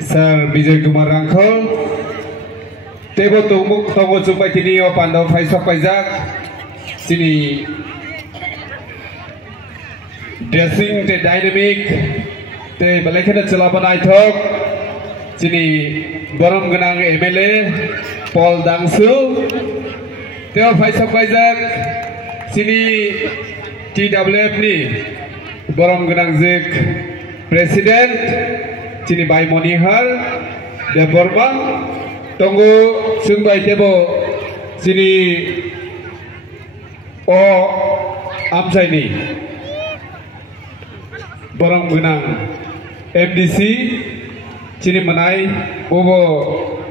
Sir Bijay Kumar Rangkol, Tebo Tumuk Tongo Supatini o Pando Faisok Pajak, Sini dressing the dynamic, the Balakana Chalapanai talk, Sini Borom Ganang MLA, Paul Dangsu, Teo Faisok Pajak, Sini TWF ni Borom Ganang Zik President. Sini Bai Monihar, de Borma, Tongo Sungbai Tebo, Sini O Amsaini, Borong Gunang, MDC, Sini Manai, Bobo,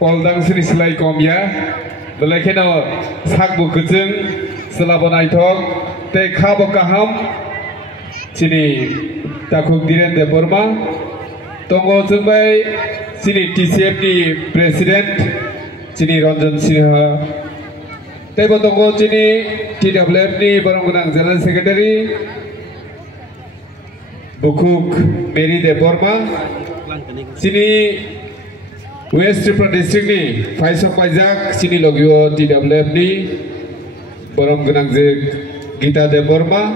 Poldang Sini Selai Komya, the Lakeno Sakbu Kutung, Selabonai Tok, Te Kabo Kaham, Sini Takuk Diren de Borma. Tongo Zumbai, Sini TCFD President, Sini Ranjan Sinha, Tebo Tongo Sini TWF Barangunang General Secretary, Bukuk Mary de Borma, Sini West Tripura District ni Faisok Pajak, Sini Logio TWF Barangunang Gita de Borma,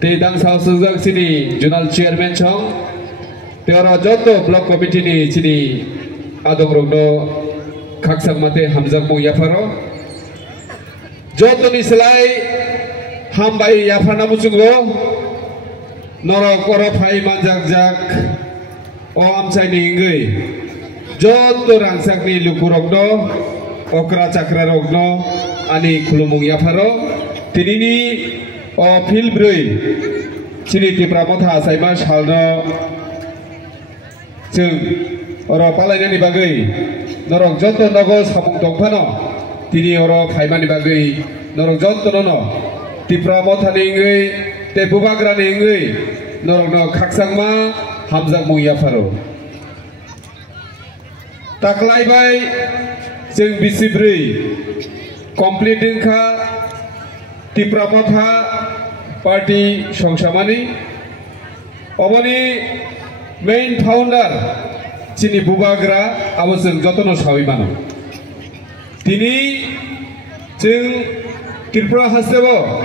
Tedang Sausuzak Sini Journal Chairman Chong. Tiara joto block committee ni sini adong rogno kaksak mate hamzak mo yaparo joto ni selai hambai yapana musungo norok oro phai manjak jak o amsai ni ngai joto rangsak ni lukurogno okra chakra rogno ani khulumung yaparo tinini o filbrui sini tipramotha saima salno Jeng orang palainya ni bagai, norong joto nago sabung tongpano, tini orang paiman ni bagai, norong joto nono, tipramot hani ingai, te bubagra ni ingai, norong no kaksang ma hamzak muya faro. Taklai bay, jeng bisibri, completing ka, tipramot ha, party songsamani, oboni. Main founder Sini Bubagra Aboseng Jotono Sawimano Tini Jeng Tripura Hasebo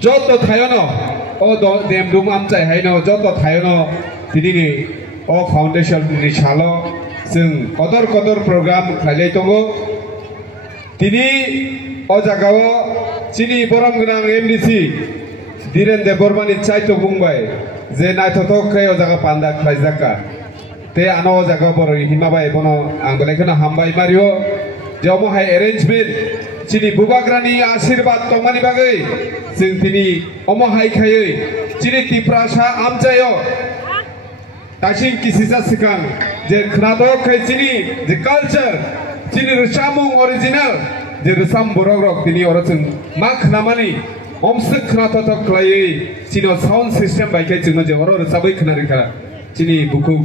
Joto Thayono O Demdum Amchai Haino Joto Thayono Tini ni O Foundation ni Chalo Jeng Kotor program Khalai Tongo Tini O Jagao Sini Boram Gunang MDC Diren de Bormani Chaito Bungbai Je naitotok kai o jaga panda khlaijaka te ano jaga bor himabai bono angbolekna hambai mario jomo hai arrangement chini bubagrani ashirwad tongmani bagai jeng tini omo hai khaioi chini tiprasa amchayo tasing kisisa sikang je khnatok kai chini the culture chini samung original je sam borogrok tini orachung ma khnamani Omsek kena totok kelai, Cina sound system baiknya cuma orang sabai kena rika, Cini buku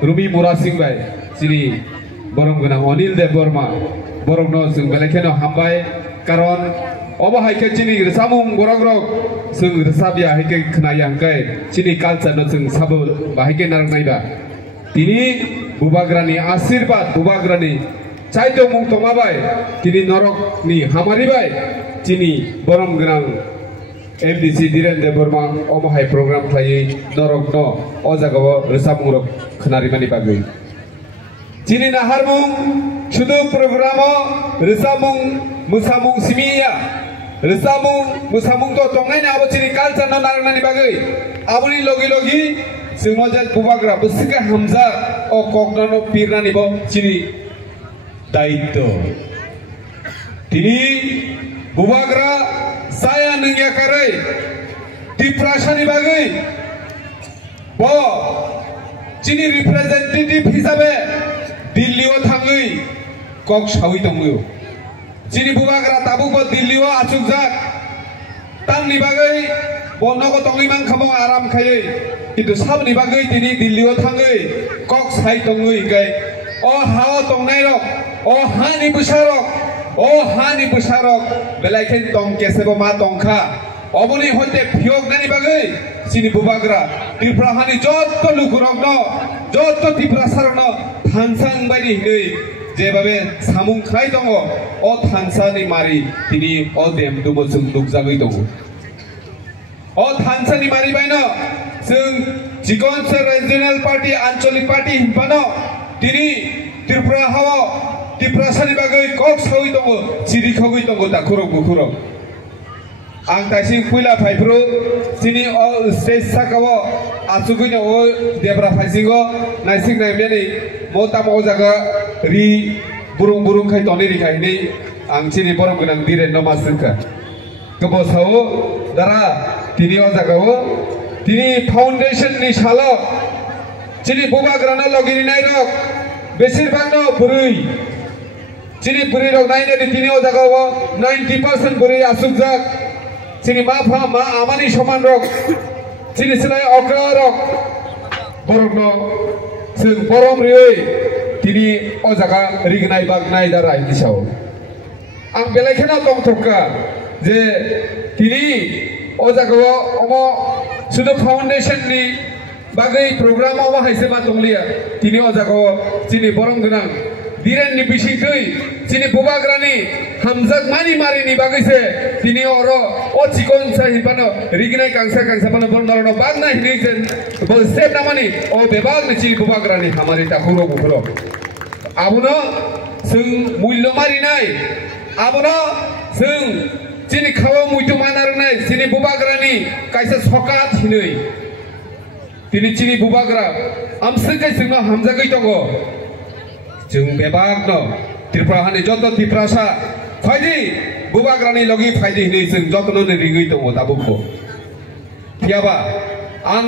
Rumi Murasing baik, Cini borong guna Onil de Borma, borong no sung belaknya no hambai, karon Oba haike Cini samung borong sung sabia haike kena yang kai, Cini culture no sung sabu baike narang naiba, Tini bubagrani asirbat bubagrani, Caito mung tomabai, Tini norok ni hamari baik. Cini borom genang MDC Diren de Borma omo hai program khlai norok no o jagao resabung rok khnari mani bagai Cini naharmung sudu programo resabung musamung simiya resabung musamung to tongai na abo cini culture no narang mani bagai aboni logi sumajat bubagra besika hamza o koknano pirnani bo cini daito tini Bubagra saya nengya karai Tiprasani bagai bo Cini representative hisabe Dillio thangai kok sawi tongu Cini Bubagra tabu bo Dillio achugjak Tang ni bagai bo nogo tongi mang khamong aram khayai itu sab ni bagai tini Dillio thangai kok sai tongu ingai o hawa tongnai rok o hani busarok Oh hani busarok belaiken tong kesebo ma tongkha oboni hoite phiok nani bagai sini Bubagra Tripura hani jotto lukurok no যত ত্রিপুরা সারনো থানসাং বাইনি হিनै যেভাবে সামুং খাই দङ অ থানসানি মারি তিনি অ দেम दुमो जों नुकजागै दङ अ थानसानि मारि बायनो जों जिगनसर रिजनल पार्टी आंचलिक पार्टी हिंपानो दिनै त्रिपुरा हाव त्रिपुरासानि बागै कक सावै दङ सिरि खावै दङ दाखुरक बुखुरक आं दासिम फैला फाइफ्रु दिनै अ स्टेज साकाव आसुगैनो अ देब्रा फाइसिंगो नायसिं नायमेनै मोता मजागा रि बुरुं बुरुं खाय तनि रिखायनि आं सिनि बरम गोनां दिरेन नमासखा गोबाव सावो दारा তিনি অজাগাও তিনি ফাউন্ডেশন নি সালো চিনি বুবাগ্রানা লগিনি নাই রক বেশিরভাগ ন বুরুই চিনি বুরি রক নাই নে তিনি অজাগাও 90% বুরি আসুকজাক চিনি মা ফা মা আমানি সমান রক চিনি সিলাই অগ্রা রক বরগ্ন जों बरम रियै তিনি অজাগা রিগনাই বাগনাই দারাই দিছাও आं बेलायखेना दं थका जे তিনি অজাগাও অমো সুদো ফাউন্ডেশন नि बागै प्रग्राम अमा हायसेमा दंलिया তিনি অজাগাও চিনি বরম गोनां दिरेन नि बिसिखै चिनि बुबाग्रानि हामजाक मानि मारिनि बागैसे তিনি अर अ चिकन साहिबानो रिगनाय कांसा कांसाबानो बरनरनो बागनाय हिनैजेन बल स्टेट नामानि अ बेबागनि चिनि बुबाग्रानि हामारि ताखुरो बुखुरो आबुनो जों मूल्य मारिनाय आबुनो जों चिनि खावा मुइतो मानारनाय चिनि बुबाग्रानि कायसा सकात हिनै তিনি चिनि बुबाग्रा आमसकै जोंनो हामजागै दङ जों बेबागनो त्रिपुरानि जत त्रिपुरासा फायदि बुबाग्रानि लगि फायदि हिनै जों जतनो रिगै दङ दाबुखौ थियाबा आं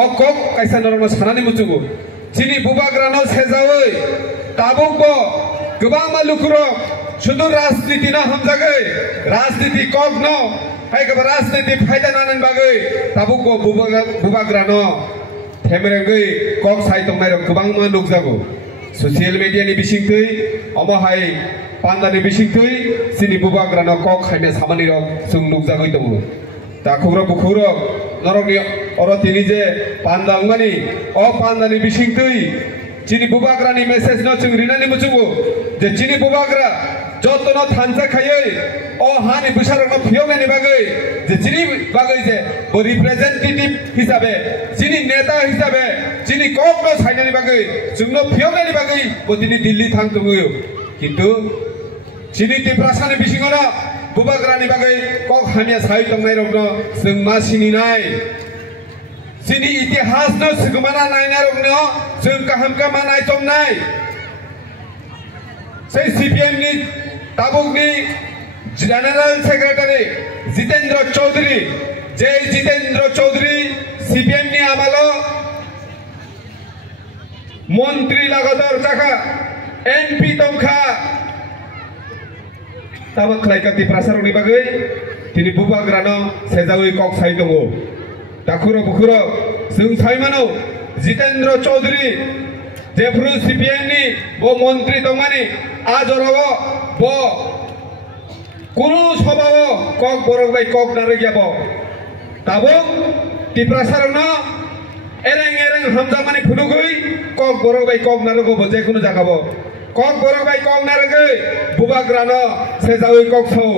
अ कक कायसा नरम सानानि मुचुगु चिनि बुबाग्रानो सेजावै दाबुखौ गोबां मालुकुरो शुद्ध राजनीति न हामजागै राजनीति कक न हायगबा राजनीति फायदा नानन बागै दाबुखौ बुबाग्रानो थेमरेगै कक साइतंनाय गोबां मानुक जागौ ससियेल मीडिया नि बिसिंथै अमहाय पान्दानि बिसिंथै सिनि बुबाग्रानो कक खायने सामानि रक जों नुकजागै दङ दाखुरो बुखुरो नरगि अर तिनि जे पान्दांमानि अ पान्दानि बिसिंथै चिनि बुबाग्रानि मेसेज न जों रिनानि मुचुगु जे चिनि बुबाग्रा जतनो थानसा खायै अ हानि बुसारनो फियनानि बागै जे चिनि बागै जे रिप्रेजेंटेटिव हिसाबै चिनि नेता हिसाबै चिनि ककनो साइनानि बागै जोंनो फियनानि बागै बदिनि दिल्ली थांदोङो किन्तु चिनि त्रिपुरासानि बिसिङावनो बुबाग्रानि बागै कक हानिया साइ दंनाय रगनो जों मा सिनिनाय चिनि इतिहासनो सिगमाना नायनाय रगनो जों काहामका मा नायतमनाय से सीपीएम नि ताबुकनि जनरल सेक्रेटारि जितेंद्र चौधरी जे जितेंद्र चौधरी सीपीएम नि आमालो मंत्री लगातार जाखा एमपी दंखा ताबक लायका त्रिपुरासारनि बागै तिनि बुबाग्रानो सेजावै कक साइ दङ दाखुरो बुखुरो जों साइमानो जितेंद्र चौधरी जेफ्रु सीपीएम नि बो मंत्री दंमानि आजराव बो कुनु सभाव कक बरगबाय कक नारगियाब ताबुक त्रिपुरासारनो एरें एरें हामजामानि फुनुगै कक बरगबाय कक नारगो बजे कुनु जागाब कक बरगबाय कक नारगै बुबाग्रानो सेजावै कक साव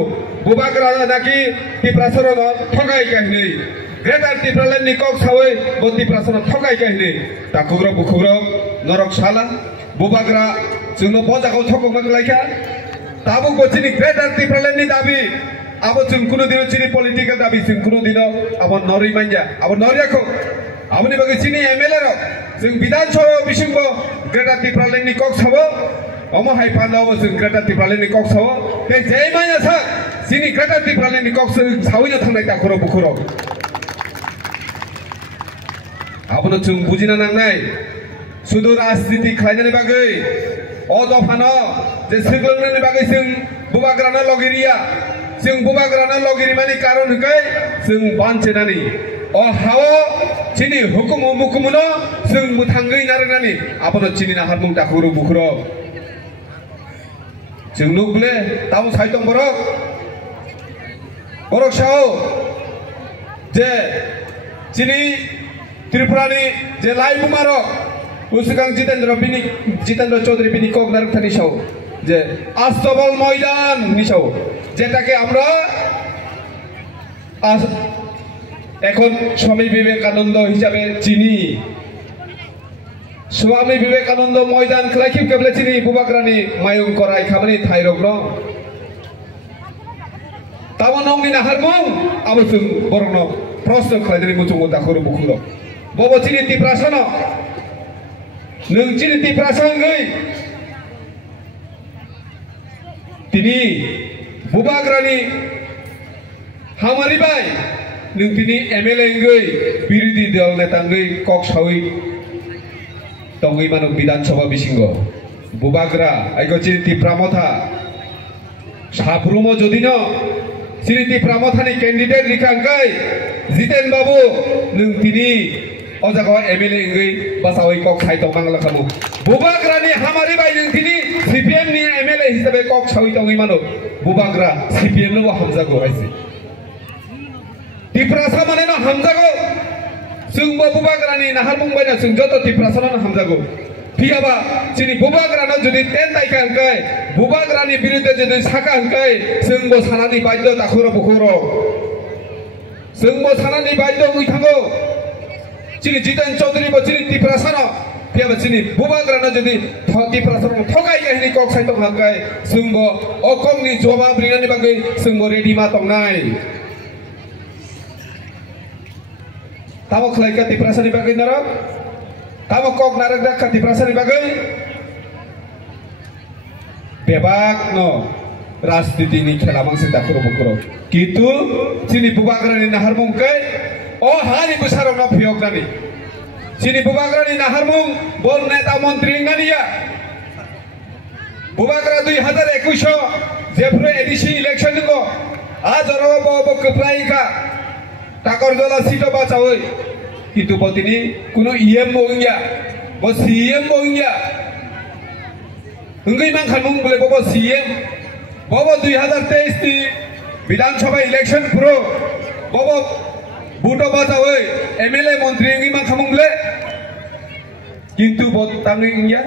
बुबाग्रानो नाकि त्रिपुरासारनो थगाय गाहिनै ग्रेटार त्रिपुरालेण्डनि कक सावै बो त्रिपुरासारनो थगाय गाहिनै दाखुग्र बुखुग्र नरक साला बुबाग्रा जोंनो बजागाव थगमक लायखा ताबुक बचिनि ग्रेटार त्रिपुरालेण्डनि दाबि आबो जों कुनु दिन चिनि पलिटिकल दाबि जों कुनु दिन आबो नरि माइया आबो नरियाखौ आबोनि बागै चिनि एमएलए र जों विधानसभा बिसिंबो ग्रेटार त्रिपुरालेण्डनि कक सावो अमो हाय पान्दाव जों ग्रेटार त्रिपुरालेण्डनि कक सावो बे जै माइया सा चिनि ग्रेटार त्रिपुरालेण्डनि कक सावैनो थांनाय दाखुरो बुखुरो आबोनो जों बुजिना नांनाय सुदु राजनीति खालायनायनि बागै अ दफानो जे सोग्लोंनायनि बागै जों बुबाग्रानो लगिरिया जों बुबाग्रानो लगिरिमानि कारण हकै जों बानचेनानि अ हाव चिनि हुकुम मुकुमनो जों मुथांगै नारनानि आबोनो चिनि हारमुं दाखुरो बुखुरो जों नुब्ले ताउ साइतं बरक बरक साव जे चिनि त्रिपुरानि जे लाइबुमारक Usugang Jitendra Chaudhary bini kok narak thani shau je Astobal Maidan ni shau যেটাকে আমরা এখন স্বামী বিবেকানন্দ হিসাবে চিনি স্বামী বিবেকানন্দ ময়দান খেলাইখিব কেবলে চিনি বুবাগ্রানি মায়ুং করাই খাবানি থাইরগ্ন তাও নংনি নাহারমুং আবসুং বরং প্রশ্ন খাইদানি মুচুং দাখর বুখুর বব চিনি তিপ্রাসন নং চিনি তিপ্রাসঙ্গই তিনি বুবাগ্রানি হামারি বাই नों दिनै एमएलए गै बिरोधी दल नेता गै कक सावै तंगै मानो विधानसभा बिसिंग बुबाग्रा आइगो चिरिति प्रामथा साफ्रोमो जदि न चिरिति प्रामथानि कैंडिडेट रिखांगै जितेन बाबू नों दिनै अजागाव एमएलए गै बासावै कक साइतौ नांगला खामु बुबाग्रानि हामारि बाय नों दिनै सीपीएम नि एमएलए हिसाबै कक सावै तंगै मानो बुबाग्रा सीपीएम नो हामजागो आइसि Tiprasa mana na hamzago, sung bubagrani nahar mumbai na sung joto tiprasa na hamzago. Piaba sini bubagrana jadi tentai kangkai, bubagrani birude jadi sakangkai, sung bo sanani bajdo takuro bukuro, sung bo sanani bajdo uitango. Sini Jitendra Chaudhary bo sini tiprasa na, piaba sini bubagrana jadi tiprasa na thokai ya ini kok sai tong hangkai, sung bo okong ni jawab beringan bagai sung bo ready matong nai. Tahu kelai kati perasaan dibagai narak, tahu kok narak dak kati perasaan dibagai, bebak no, ras di sini kelamang sedang kuro. Gitu, sini bubagrani nahar mungkai, oh hari besar orang piok nani, sini bubagrani nahar mung, bol neta menteri nani ya, bubagra 2021 Jepro edisi election itu, aja orang bawa keplai ka. Takor jola sito bacawai, itu bot ini kuno IM maunya, bot CM maunya, enggak imang kanung boleh bawa CM, bawa 2023 di Vidhan Sabha election pro, bawa buto bacawai, MLA menteri enggak imang kanung boleh, gitu bot tanggungnya,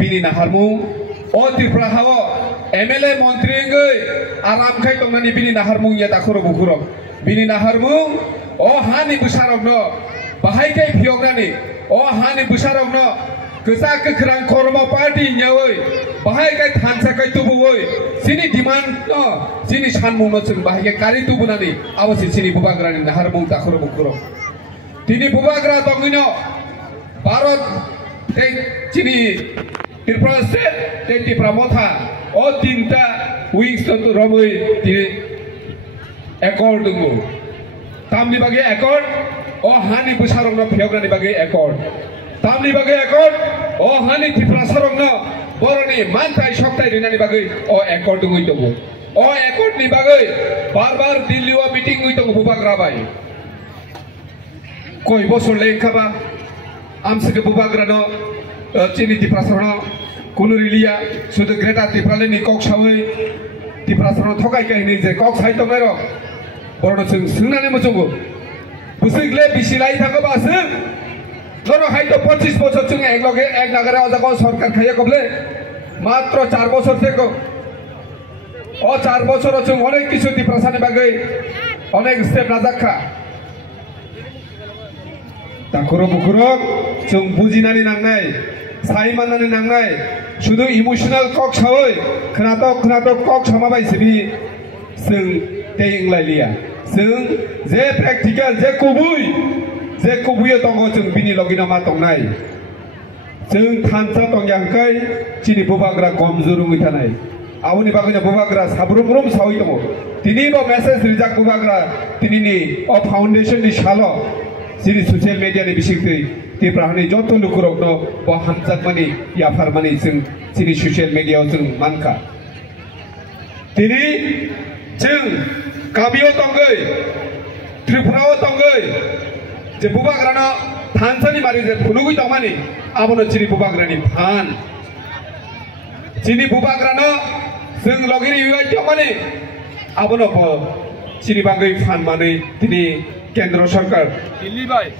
bini naharmu, oh Tripura hawa, MLA menteri enggak, aram kai tongani bini naharmu ya takuro bukuro. Bini naharmung, oh hani besarogno, bahai kai piograni, oh hani besarogno, kesak kekerang korma party nyawai, bahai kai thansa kai tubuwai, sini demand no, sini sanmung nocun bahai kai kari tubu nani, awas sini bubagrani naharmung takuro bukuro. Tini bubagra tongino, Bharat, sini Tripura State, tenti pramotha, oh tinta wings tentu ramai tini. Accord tunggu, tamni bagai accord, oh hani besarong na piograni bagai accord, tamni bagai accord, oh hani tiprasarong na, boroni mantai shoktai rinani bagai, oh accord tunggu itu, oh accord ni bagai, bar Delhi wa meeting itu bubagra bai, koi bosor lain kaba, amse ke bubagra no, cini tiprasarong, kunurilia, sudah kereta tiprale ni kok sawai, tiprasarong thokai kai ni je kok sai tongero. Borno sengane macamku, busikle bisilai thangga baseng, loro hai to 25 bosor chung ek nagare aja kau sarkar khaya koble, matro 4 bosor theko, oh 4 bosor chung onek kisu tiprasani bagai, onek step nazakha, takuro bukuro chung bujinani nangnai, saimanani nangnai, sudah emotional kok sawai, kenatok kok sama bai sebi, seng teying lalia. Seng, je practical, je kubui tonggo jeng bini logina matong nai. Seng thansa tong yang kai, cini bubagra komzurung itanai. Awuni baganya bubagra sabrum sawi tomo. Tini bo message rijak bubagra, tini ni o foundation ni shalo. Cini social media ni bisikti, ti prahani joto lukurokno bo hamzak mani ya farmani seng cini social media jeng manka. Tini jeng Kabio tonggai, Tripura tonggai, je bubagrana thansani mari je punugui tongmani, abono ciri bubagrani phan, ciri bubagrana seng logini yuai tongmani, abono po ciri bangai phan mani tini kendra sarkar. Delhi bai.